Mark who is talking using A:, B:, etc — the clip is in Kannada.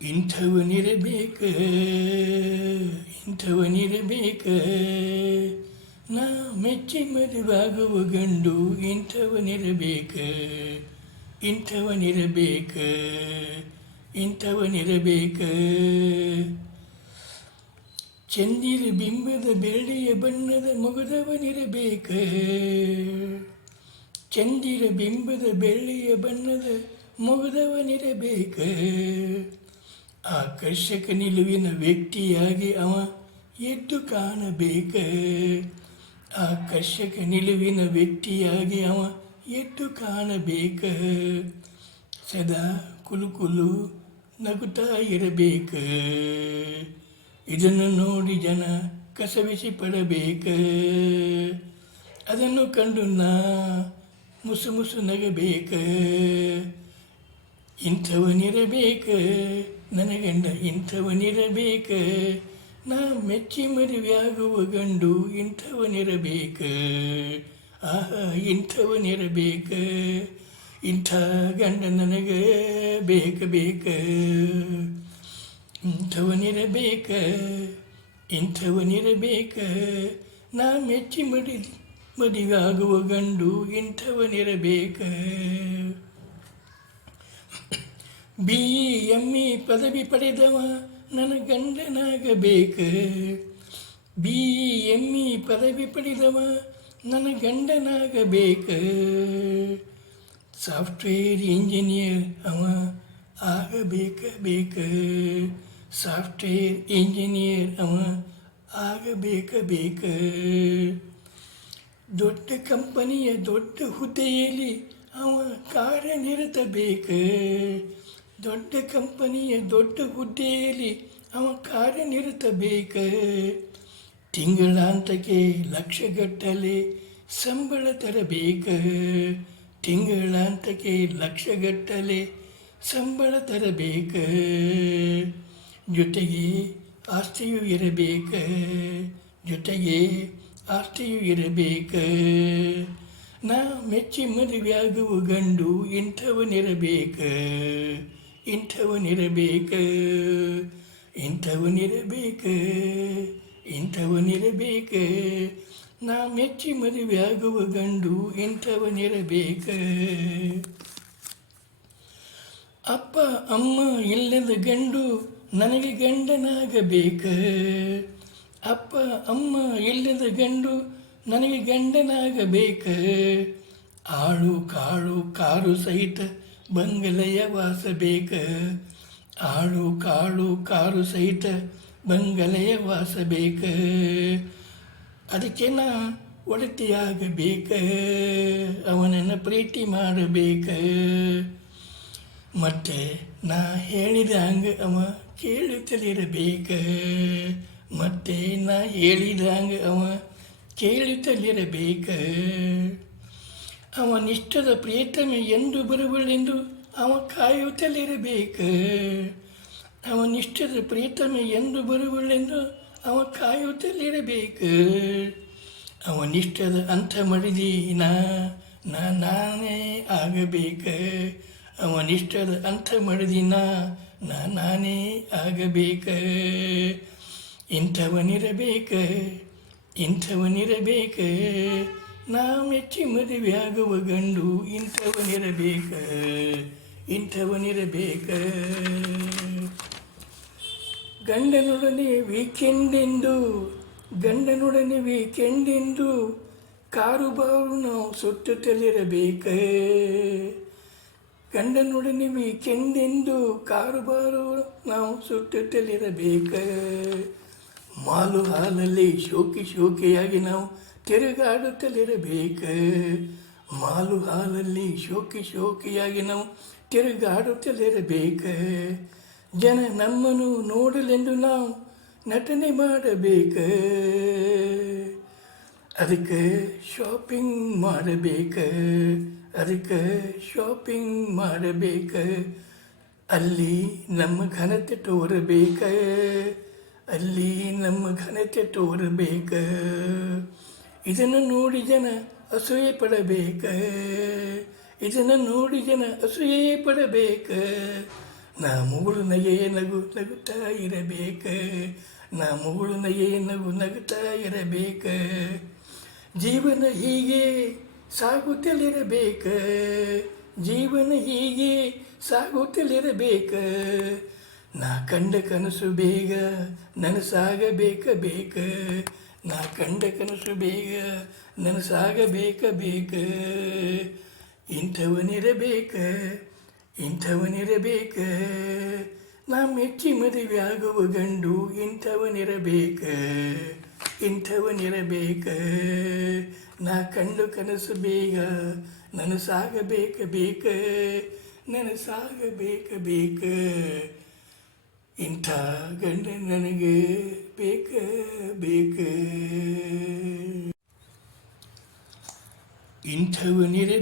A: ಇಂಥವನಿರಬೇಕ ಇಂಥವನಿರಬೇಕ ನಾ ಮೆಚ್ಚಿ ಮದುವಾಗುವ ಗಂಡು ಇಂಥವನಿರಬೇಕ ಇಂಥವನಿರಬೇಕ ಇಂಥವನಿರಬೇಕ ಚಂದಿರ ಬಿಂಬದ ಬೆಳ್ಳಿಯ ಬಣ್ಣದ ಮೊಗದವನಿರಬೇಕ ಚಂದಿರ ಬಿಂಬದ ಬೆಳ್ಳಿಯ ಬಣ್ಣದ ಮೊಗದವನಿರಬೇಕ ಆಕರ್ಷಕ ನಿಲುವಿನ ವ್ಯಕ್ತಿಯಾಗಿ ಅವ ಎದ್ದು ಕಾಣಬೇಕ. ಆಕರ್ಷಕ ನಿಲುವಿನ ವ್ಯಕ್ತಿಯಾಗಿ ಅವ ಎದ್ದು ಕಾಣಬೇಕ. ಸದಾ ಕುಲುಕುಲು ನಗುತ್ತಾ ಇರಬೇಕ. ಇದನ್ನು ನೋಡಿ ಜನ ಕಸವಿಸಿ ಪಡಬೇಕ. ಅದನ್ನು ಕಂಡು ನಾ ಮುಸು ಮುಸು ನಗಬೇಕ. ಇಂಥವನಿರಬೇಕ. ಇಂಥವನಿರಬೇಕು ಇಂಥವನಿರಬೇಕ. ನಾ ಮೆಚ್ಚಿ ಮದುವೆಯಾಗುವ ಗಂಡು ಇಂಥವನಿರಬೇಕ. ಆಹಾ, ಇಂಥವನಿರಬೇಕ. ಇಂಥ ಗಂಡ ನನಗೆ ಬೇಕ ಬೇಕ. ಇಂಥವನಿರಬೇಕ ಇಂಥವನಿರಬೇಕ. ನಾ ಮೆಚ್ಚಿ ಮಡಿ ಮದುವೆಯಾಗುವ ಗಂಡು ಇಂಥವನಿರಬೇಕ. ಬಿ ಎಂ ಇ ಪದವಿ ಪಡೆದವ ನನ್ನ ಗಂಡನಾಗಬೇಕ ಬಿ ಎಂ ಇ ಪದವಿ ಪಡೆದವ ನನ್ನ ಗಂಡನಾಗಬೇಕ ಸಾಫ್ಟ್ವೇರ್ ಇಂಜಿನಿಯರ್ ಅವ ಆಗಬೇಕ ಬೇಕ ಸಾಫ್ಟ್ವೇರ್ ಇಂಜಿನಿಯರ್ ಅವ ಆಗಬೇಕ ಬೇಕ ದೊಡ್ಡ ಕಂಪನಿಯ ದೊಡ್ಡ ಹುದ್ದೆಯಲ್ಲಿ ಅವ ಕಾರ್ಯನಿರತಬೇಕ ದೊಡ್ಡ ಕಂಪನಿಯ ದೊಡ್ಡ ಹುದ್ದೆಯಲ್ಲಿ ಅವ ಕಾರ್ಯನಿರತಬೇಕ. ತಿಂಗಳಾಂತಕ್ಕೆ ಲಕ್ಷಗಟ್ಟಲೆ ಸಂಬಳ ತರಬೇಕ. ತಿಂಗಳಾಂತಕ್ಕೆ ಲಕ್ಷಗಟ್ಟಲೆ ಸಂಬಳ ತರಬೇಕ. ಜೊತೆಗೆ ಆಸ್ತಿಯೂ ಇರಬೇಕ. ಜೊತೆಗೆ ಆಸ್ತಿಯೂ ಇರಬೇಕ. ನಾ ಮೆಚ್ಚಿ ಮದುವೆಯಾಗುವ ಗಂಡು ಇಂಥವನಿರಬೇಕ. ಇಂಥವನಿರಬೇಕ ಇಂಥವನಿರಬೇಕು ಇಂಥವನಿರಬೇಕು ನಾ ಮೆಚ್ಚಿ ಮದುವೆಯಾಗುವ ಗಂಡು ಇಂಥವನಿರಬೇಕು ಅಪ್ಪ, ಅಮ್ಮ ಇಲ್ಲದ ಗಂಡು ನನಗೆ ಗಂಡನಾಗಬೇಕು. ಅಪ್ಪ, ಅಮ್ಮ ಇಲ್ಲದ ಗಂಡು ನನಗೆ ಗಂಡನಾಗಬೇಕು. ಆಳು, ಕಾಳು, ಕಾರು ಸಹಿತ ಬಂಗಲೆಯ ವಾಸಬೇಕ. ಆಳು ಕಾಳು ಕಾರು ಸಹಿತ ಬಂಗಲೆಯ ವಾಸಬೇಕ. ಅದಕ್ಕೆ ನಾ ಒಡತಿಯಾಗಬೇಕ. ಅವನನ್ನು ಪ್ರೀತಿ ಮಾಡಬೇಕ. ಮತ್ತೆ ನಾ ಹೇಳಿದ ಹಂಗೆ ಅವ ಕೇಳುತ್ತಲಿರಬೇಕ ಮತ್ತೆ ನಾ ಹೇಳಿದ ಹಂಗೆ ಅವ ಕೇಳುತ್ತಲಿರಬೇಕ ಅವನಿಷ್ಟದ ಪ್ರಿಯತಮೆ ಎಂದು ಬರುವಳೆಂದು ಅವ ಕಾಯುತ್ತಲಿರಬೇಕ ಅವನಿಷ್ಟದ ಪ್ರಿಯತಮೆ ಎಂದು ಬರುವಳೆಂದು ಅವ ಕಾಯುತ್ತಲಿರಬೇಕು ಅವನಿಷ್ಟದ ಅಂಥ ಮಡಿದಿ ನಾ ನಾನೇ ಆಗಬೇಕು. ಅವನಿಷ್ಟದ ಅಂಥ ಮಡಿದಿ ನಾ ನಾ, ನಾನೇ ಆಗಬೇಕು. ಇಂಥವನಿರಬೇಕು, ಇಂಥವನಿರಬೇಕ. ನಾ ಮೆಚ್ಚಿ ಮದುವೆಯಾಗುವ ಗಂಡು ಇಂಥವನಿರಬೇಕ ಇಂಥವನಿರಬೇಕ. ಗಂಡನೊಡನೆ ವೀಕೆಂಡೆಂದು ಗಂಡನೊಡನೆ ವೀಕೆಂಡೆಂದು ಕಾರು ಬಾರು ನಾವು ಸುತ್ತುತ್ತಲಿರಬೇಕ. ಗಂಡನೊಡನೆ ವೀಕೆಂಡೆಂದು ಕಾರು ಬಾರು ನಾವು ಸುತ್ತುತ್ತಲಿರಬೇಕ. ಮಾಲು ಹಾಲಲ್ಲಿ ಶೋಕಿ ಶೋಕಿಯಾಗಿ ನಾವು ತಿರುಗಾಡುತ್ತಲಿರಬೇಕ. ಮಾಲು ಹಾಲಲ್ಲಿ ಶೋಕಿ ಶೋಕಿಯಾಗಿ ನಾವು ತಿರುಗಾಡುತ್ತಲಿರಬೇಕು. ಜನ ನಮ್ಮನ್ನು ನೋಡಲೆಂದು ನಾವು ನಟನೆ ಮಾಡಬೇಕು. ಅದಕ್ಕೆ ಶಾಪಿಂಗ್ ಮಾಡಬೇಕು. ಅದಕ್ಕೆ ಶಾಪಿಂಗ್ ಮಾಡಬೇಕು. ಅಲ್ಲಿ ನಮ್ಮ ಘನತೆ ತೋರಬೇಕು. ಅಲ್ಲಿ ನಮ್ಮ ಘನತೆ ತೋರಬೇಕ. ಇದನ್ನು ನೋಡಿ ಜನ ಅಸೂಯೆ ಪಡಬೇಕ. ಇದನ್ನು ನೋಡಿ ಜನ ಅಸೂಯೆ ಪಡಬೇಕ. ನಾ ಮುಗುಳು ನಗೆ ನಗು ನಗುತ್ತಾ ಇರಬೇಕ. ನಾ ಮುಗುಳು ನಗೆ ನಗು ನಗುತ್ತಾ ಇರಬೇಕ. ಜೀವನ ಹೀಗೆ ಸಾಗುತ್ತಲಿರಬೇಕ. ಜೀವನ ಹೀಗೆ ಸಾಗುತ್ತಲಿರಬೇಕ. ನಾ ಕಂಡ ಕನಸು ಬೇಗ ನನಸಾಗಬೇಕ ಬೇಕ. ನಾ ಕಂಡ ಕನಸು ಬೇಗ ನನಸಾಗಬೇಕ ಬೇಕ ಇಂಥವನಿರಬೇಕ ಇಂಥವನಿರಬೇಕ. ನಾ ಮೆಚ್ಚಿ ಮದುವೆ ಆಗುವ ಗಂಡು ಇಂಥವನಿರಬೇಕ ಇಂಥವನಿರಬೇಕ. ನಾ ಕಂಡು ಕನಸು ಬೇಗ ನನಸಾಗಬೇಕ ಬೇಕ ನನಸಾಗಬೇಕ ಬೇಕ. ಇಂಥ ಗಂಡ ನನಗೆ ಬೇಕ ಬೇಕ ಇಂಥವನಿರಬೇಕ